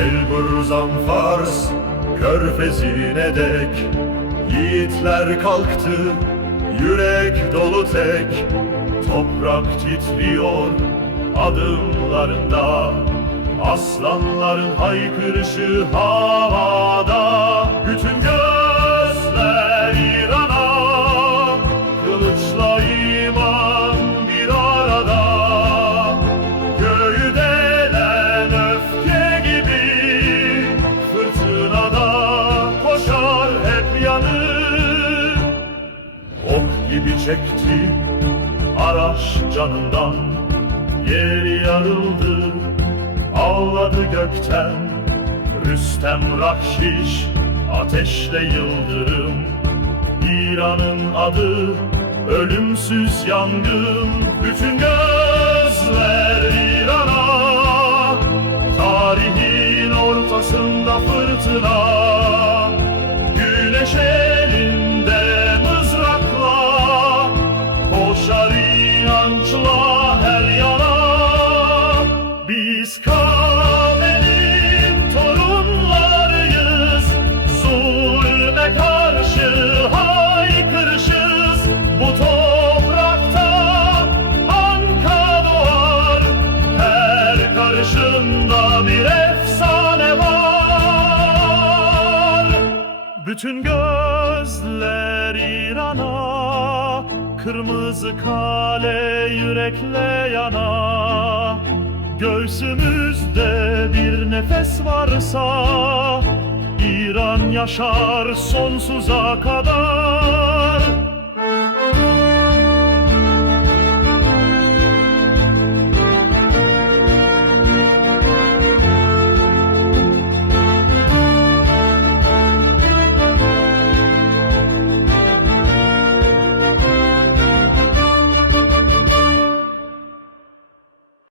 Elburzan Fars körfezine dek yiğitler kalktı, yürek dolu tek. Toprak titriyor adımlarında, aslanların haykırışı havada. Bütün gözler İran'a, kılıçla iman bir arada. Göğü delen öfke gibi fırtınada koşar hep yanır. Ok gibi çekti Araş canından, yeri yarıldı, ağladı gökten. Rüstem Rakşiş, ateşle yıldırım, İran'ın adı ölümsüz yangın. Bütün gözler İran'a, tarihin ortasında fırtına. Güneş elinde mızrakla, koşar inançla her yana. Biz Kabe'nin torunlarıyız, zulme karşı haykırışız. Bu toprakta anka doğar, her karışında bir efsane var. Bütün gözler İran'a, kırmızı kale yürekle yana. Göğsümüzde bir nefes varsa, İran yaşar sonsuza kadar.